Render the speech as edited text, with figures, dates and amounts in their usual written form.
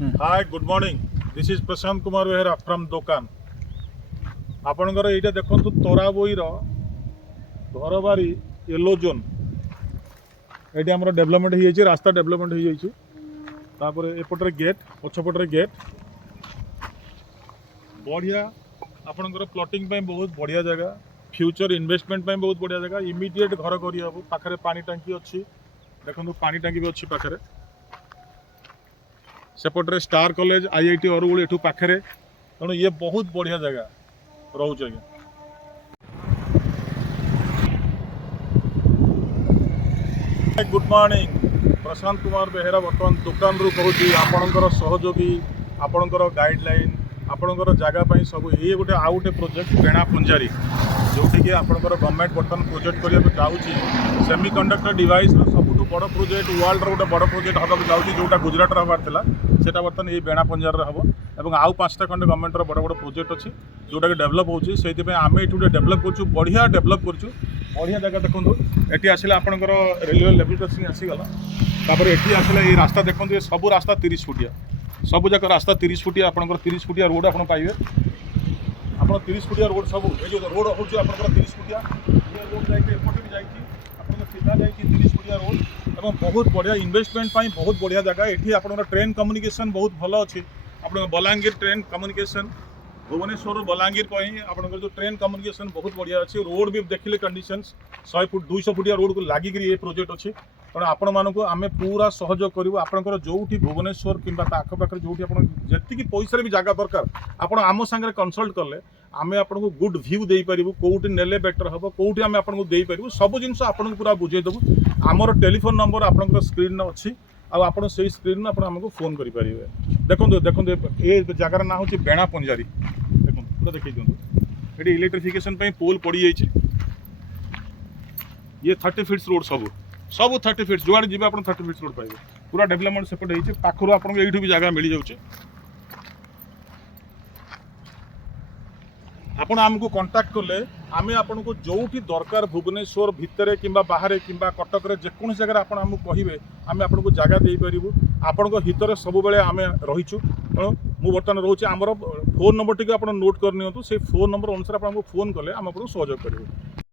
Hi good morning this is Prashant Kumar Behera from दुकान आपणकर ये देखु तोरा बोईर घर बारी येलो जोन ये आम डेभलपमेंट हो रास्ता डेभलपमेंट हो एपटे गेट पछपटे गेट बढ़िया आपणकर प्लॉटिंग बहुत बढ़िया जगह फ्यूचर इन्वेस्टमेंट बहुत बढ़िया जगह इमीडिएट घर कर पाखे पानी टांकी अच्छी देखो पानी टांकी भी अच्छी पाखे सेपटे स्टार कॉलेज आईआईटी अरुगुल एठू पाखे तेणु ये बहुत बढ़िया जगह रोच आज्ञा गुड मॉर्निंग प्रशांत कुमार बेहरा बर्तमान दुकान रू कहूँ आपणकर सहयोगी आपणकर गाइडलाइन आपणकर जगह सब ये गोटे आउ गोटे प्रोजेक्ट बेणा पंजारी जोटि कि आपणकर गवर्नमेंट बर्तमान प्रोजेक्ट करने जाऊँगी सेमीकंडक्टर डिवाइस सबुठ बड़ प्रोजेक्ट वर्ल्ड गोटे बड़ प्रोजेक्ट हाँ जाऊँगी जोटा गुजरात हबार था सेटा बर्तमान ये बेणा पंजार हम और आउ 5टा खंडे गवर्नमेंट बड़ बड़ प्रोजेक्ट अच्छी जोटा कि डेभलप होती आम ये डेभलप कर बढ़िया डेभलप कर बढ़िया जगह देखो ये आसला आपंकर रेलवे लेवल क्रॉसिंग आसीगला तापर ये आसला ये रास्ता देखो ये सब रास्ता 30 फुटिया सब जाक रास्ता 30 फुटिया आपंकर 30 फुटिया रोड आप पाइबे आप 30 फुटिया रोड सब ये रोड हो 30 फुटिया ये रोड जाइए एपटे भी जाइए सीधा जाइए 30 फुटिया रोड और बहुत बढ़िया इन्वेस्टमेंट बहुत बढ़िया जगह ये आप ट्रेन कम्युनिकेशन बहुत भल अच्छी आप बलांगीर ट्रेन कम्युनिकेशन भुवनेश्वर बलांगीर आपंकर जो ट्रेन कम्युनिकेशन बहुत बढ़िया अच्छी रोड भी देखिले कंडीशन 100 फुट 200 फुटिया रोड को लागिक ये प्रोजेक्ट अच्छी तेणु आपण मानक आम पूरा सहयोग करूँ आपंकर जो भुवनेश्वर कि आखपाखे जो जी पैसा भी जगह दरकार आप आम सागर कनसल्ट कले आम आपको गुड भ्यू दे पारू कौटी नेले बेटर हम कौटी आम आपको दे पारू सब जिन आपको पूरा बुझेदेवु आमर टेलीफोन नंबर आपंकर स्क्रीन अच्छी आप स्क्रीन आमको फोन करेंगे देखो देखो ये जगार ना हूँ बेणा पंजारी देखो पूरा देखिए दिखाँ ये इलेक्ट्रिफिकेशन पोल पड़ जाइए ये 30 फीट्स रोड सब 30 फीट्स जुआड़े जी आप 30 फीट्स रोड पाइबे पूरा डेवलपमेंट सेपटे होती पाखर आपको ये भी जगह मिल जाऊे आपण आमको कांटेक्ट कले आम आपको जो दरकार भुवनेश्वर भितर कि बाहर कि कटक जेको जगह आप कहे आम आपको जगह दे पारू आपण हितर सब बेले आम रहीचु तेणु मु बर्तमान रोचे आमर फोन नंबर टी आप नोट कर से फोन नंबर अनुसार आपको फोन कले आम आपको सहयोग करूँ।